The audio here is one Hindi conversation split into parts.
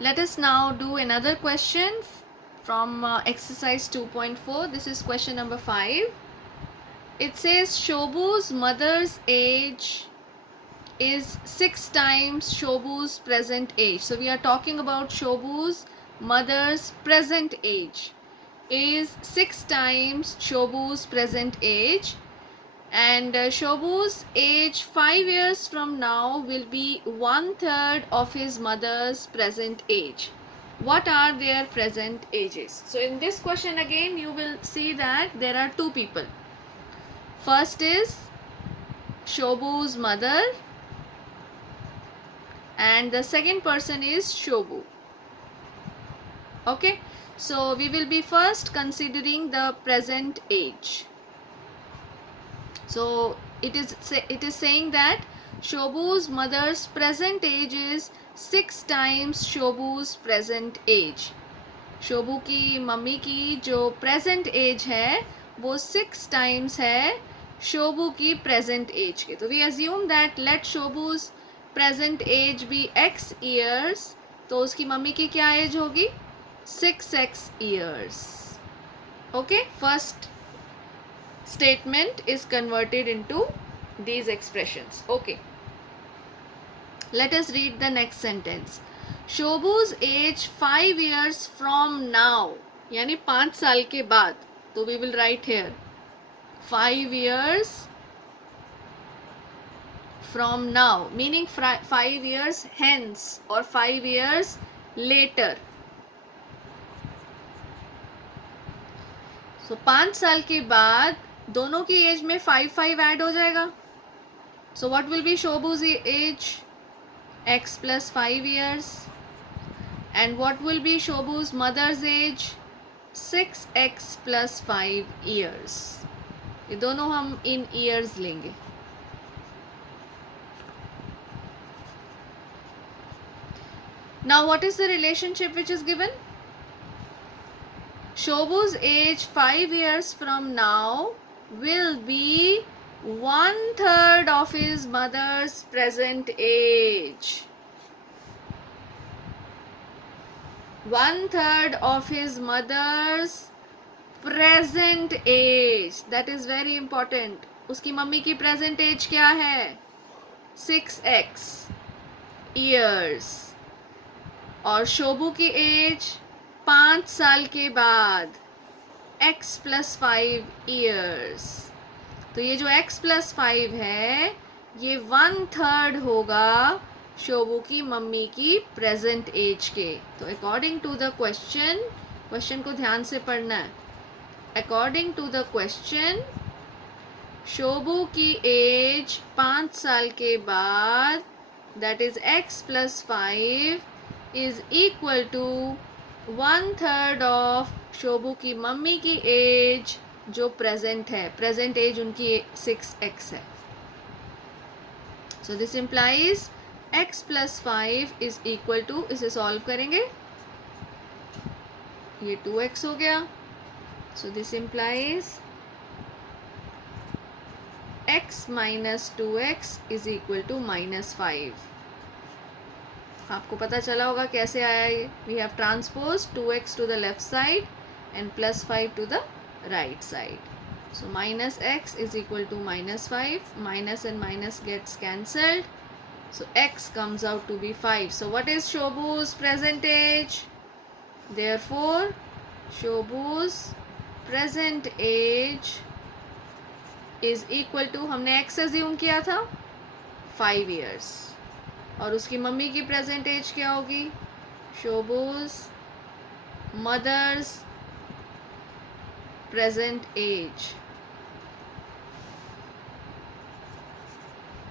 Let us now do another question from exercise 2.4. This is question number 5. It says Shobu's mother's age is 6 times Shobu's present age. So we are talking about Shobu's mother's present age is 6 times Shobu's present age, and Shobu's age 5 years from now will be 1/3 of his mother's present age. What are their present ages? So in this question again you will see that there are two people. First is Shobu's mother and the second person is Shobu. Okay, so we will be first considering the present age. So it is saying that Shobu's mother's present age is 6 times Shobu's present age. Shobu की मम्मी की जो प्रेजेंट एज है वो 6 टाइम्स है शोबू की प्रेजेंट एज के. तो we assume that let Shobu's present age be x years, तो उसकी मम्मी की क्या एज होगी 6x years. Okay, first statement is converted into these expressions. Okay, let us read the next sentence. Shobu's age 5 years from now, यानी 5 साल के बाद. तो we will write here 5 years from now, meaning 5 years hence or 5 years later. So 5 साल के बाद दोनों की एज में 5 ऐड हो जाएगा. So what will be Shobu's age x plus 5 years, and what will be Shobu's mother's age 6x plus 5 years. ये दोनों हम इन ईयर्स लेंगे. Now what is the relationship which is given? Shobu's age 5 years from now will be 1/3 of his mother's present age. 1/3 of his mother's present age. That is very important. उसकी मम्मी की present age क्या है 6x years, और शोबू की एज 5 साल के बाद x plus 5 years. तो ये जो x plus 5 है ये 1/3 होगा शोबू की मम्मी की प्रेजेंट एज के. तो अकॉर्डिंग टू द क्वेश्चन को ध्यान से पढ़ना है. According to the question Shobu की एज 5 साल के बाद that is x plus 5 is equal to 1/3 of Shobu की मम्मी की एज जो प्रेजेंट है. प्रेजेंट एज उनकी 6x है. So this implies x plus 5 is equal to, इसे सॉल्व करेंगे, ये 2x हो गया. So this implies x minus 2x is equal to -5. आपको पता चला होगा कैसे आया ये. We have transpose 2x to the left side and +5 to the right side. So -x is equal to -5. Minus and minus gets cancelled. So x comes out to be 5. So what is Shobu's present age? Therefore Shobu's present age is equal to, हमने x assume किया था 5 years, और उसकी मम्मी की प्रेजेंट एज क्या होगी Shobu's mother's present age.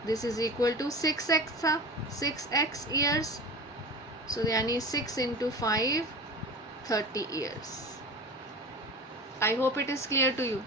This is equal to 6x था, 6x ईयर्स. सो यानी 6 into 5 30 years. I hope it is clear to you.